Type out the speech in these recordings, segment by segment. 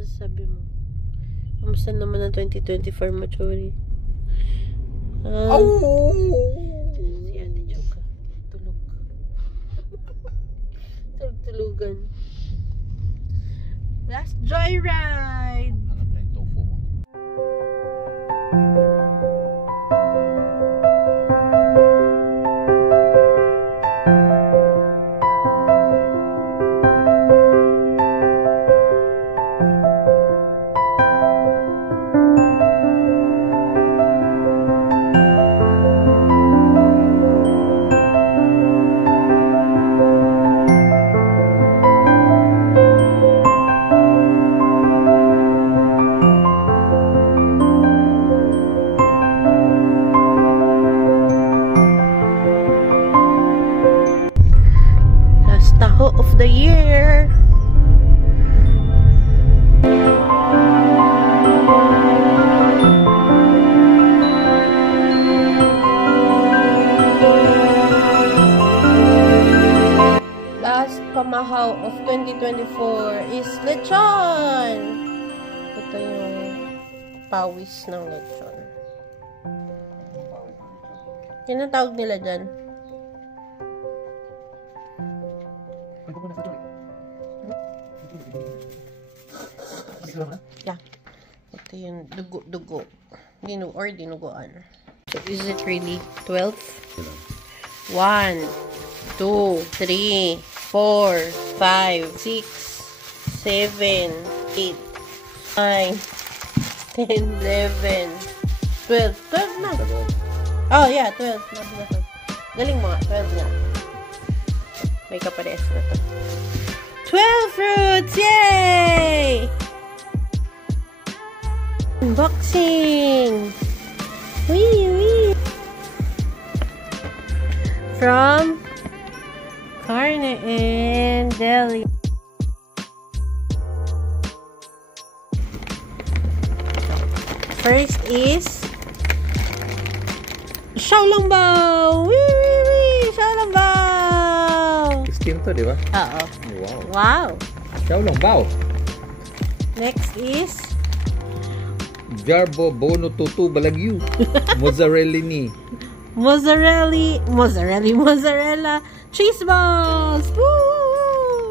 Sabi mo. Kamusta naman ang 2024 mo, Chori? Si Ate Choka. Tulog. Tulugan. Last joyride! Hanap na yung tofu mo. Taho of the year. Last pamahaw of 2024 is lechon. Ito yung pawis ng lechon. Yan ang tawag nila dyan. Yeah. Ito yung dugo-dugo. Dinuguan. So, is it really 12? 1, 2, 3, 4, 5, 6, 7, 8, 9, 10, 11, 12. 12 na. Oh, yeah, 12. Galing mo nga. 12 na. May kapares na to. 12 fruits! Yay! Unboxing! Wee! From Carne and Deli. First is Xiaolongbao! Wee! Xiaolongbao! Steam to, di ba? Oo. Wow. Xiaolongbao. Next is Jarbo Bono Tutu Balagyu. Mozzarellini. Mozzarella cheese balls.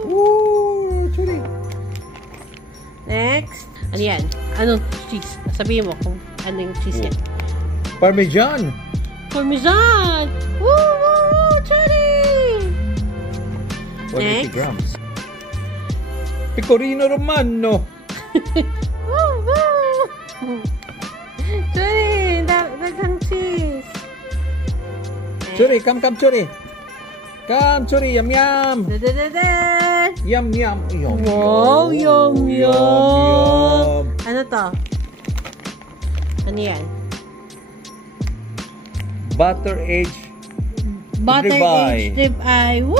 Woo! Churi. Next, ano yan? Anong cheese? Sabihin mo kung anong cheese yan. Parmesan. Parmesan. Woo! Churi! 180 Next. grams. Pecorino Romano. Churi! Daghang cheese. Churi, come Churi. Come Churi, yum. Da-da-da-da! Yum. Wow, yum. Ano to? Ano yan? Butter aged Butter-aged ribeye. Woo!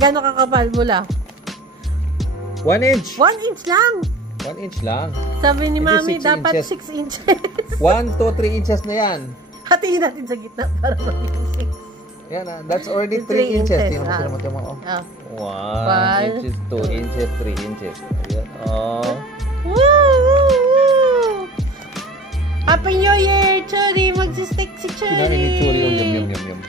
Gano'ng kakapal mula? 1 inch. 1 inch lang. 1 inch lang. Sabi ni Mami, 6 dapat inches. 6 inches. 1 to 3 inches na yan. Hatiin natin sa gitna para maging 6. Yan that's already 3 3 inches. inches. Tingnan mo mo. Ah. 1 inches, 2 inches, 3 inches. Ayan. Oh. Woo! Happy New Year, Chori! Magsistick si Chori! Kinain ni Chori. Yum.